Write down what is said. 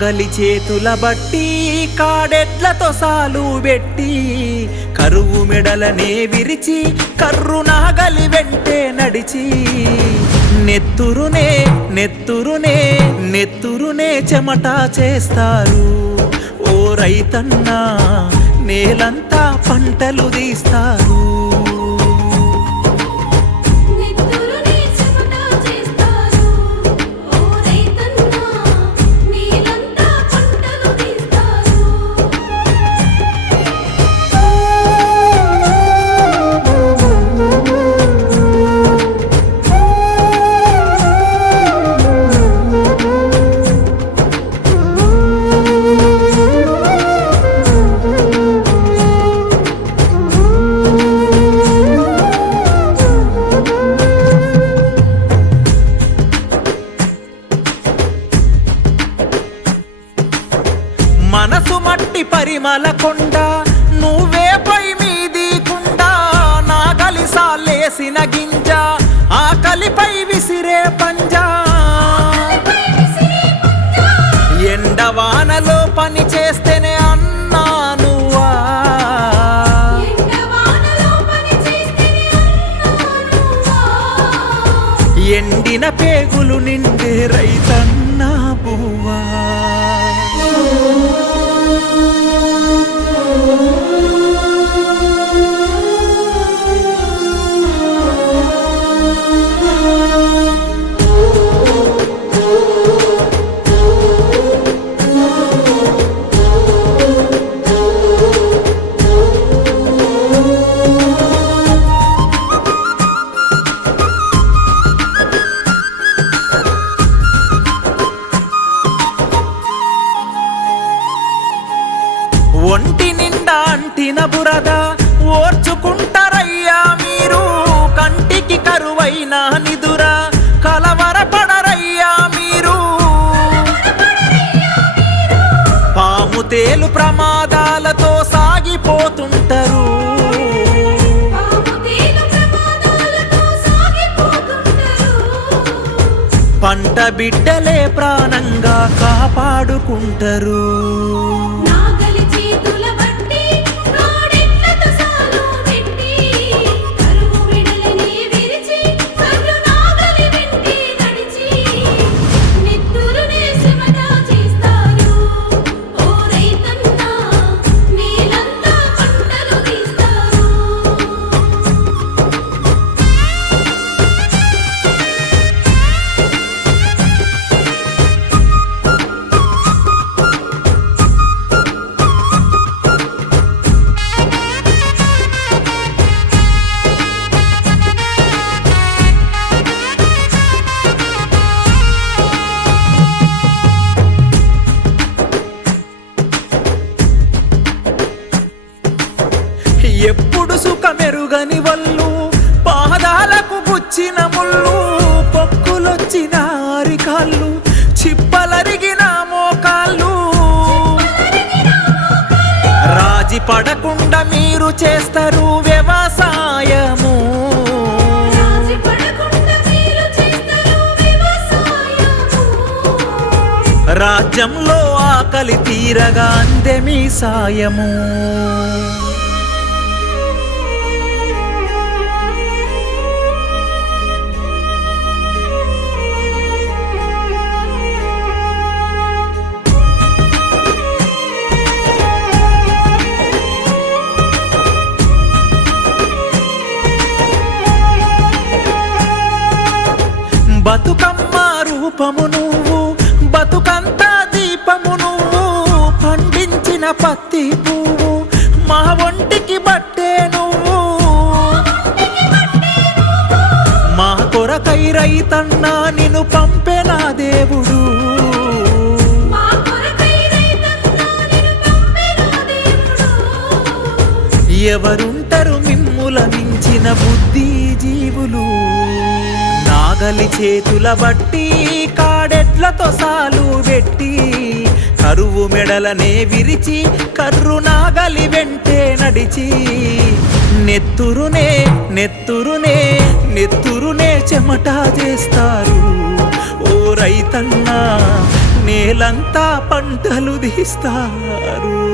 నాగలి చేతుల బట్టి కాడెడ్లతో సాలు పెట్టి కరువు మెడలనే విరిచి కర్రు నాగలి వెంటే నడిచి నెత్తురునే నెత్తురునే నెత్తురునే చెమట చేస్తారు ఓ రైతన్నా నేలంతా పంటలు తీస్తారు మనసు మట్టి పరిమళ కొండ నువ్వే పై మీది కుండ నాగలి సాలేసిన గింజ ఆకలిపై విసిరే పంజా ఎండవానలో పని చేస్తేనే అన్నా నువ్వా ఎండిన పేగులు నిండే రైతన్నా బువ్వా ఒంటి నిండా అంటిన బురద ఓర్చుకుంటారయ్యా మీరు కంటికి కరువైన నిదుర కలవరపడరయ్యా మీరు పాము తేలు ప్రమాదాలతో సాగిపోతుంటారు పంట బిడ్డలే ప్రాణంగా కాపాడుకుంటారు ఎప్పుడు సుఖమెరుగని వల్లు పాదాలకు గుచ్చిన ముళ్ళు పొక్కులొచ్చిన అరికాళ్ళు చిప్పలరిగిన మోకాళ్ళు రాజీ పడకుండా మీరు చేస్తారు వ్యవసాయము రాజ్యంలో ఆకలి తీరగా అందే మీ సాయము బతుకమ్మ రూపము నువ్వు బతుకంతా దీపము నువ్వు పండించిన పత్తి పువ్వు మా ఒంటికి బట్టే నువ్వు మా కొరకై రైతన్నా నిన్ను పంపెనా దేవుడు ఎవరుంటారు మిమ్ముల మించిన బుద్ధి జీవులు నాగలి చేతుల బట్టి కాడెడ్లతో సాలు పెట్టి కరువు మెడలనే విరిచి కర్రు నాగలి వెంటే నడిచి నెత్తురునే నెత్తురునే నెత్తురునే చెమట చేస్తారు ఓ రైతన్నా నేలంతా పంటలు తీస్తారు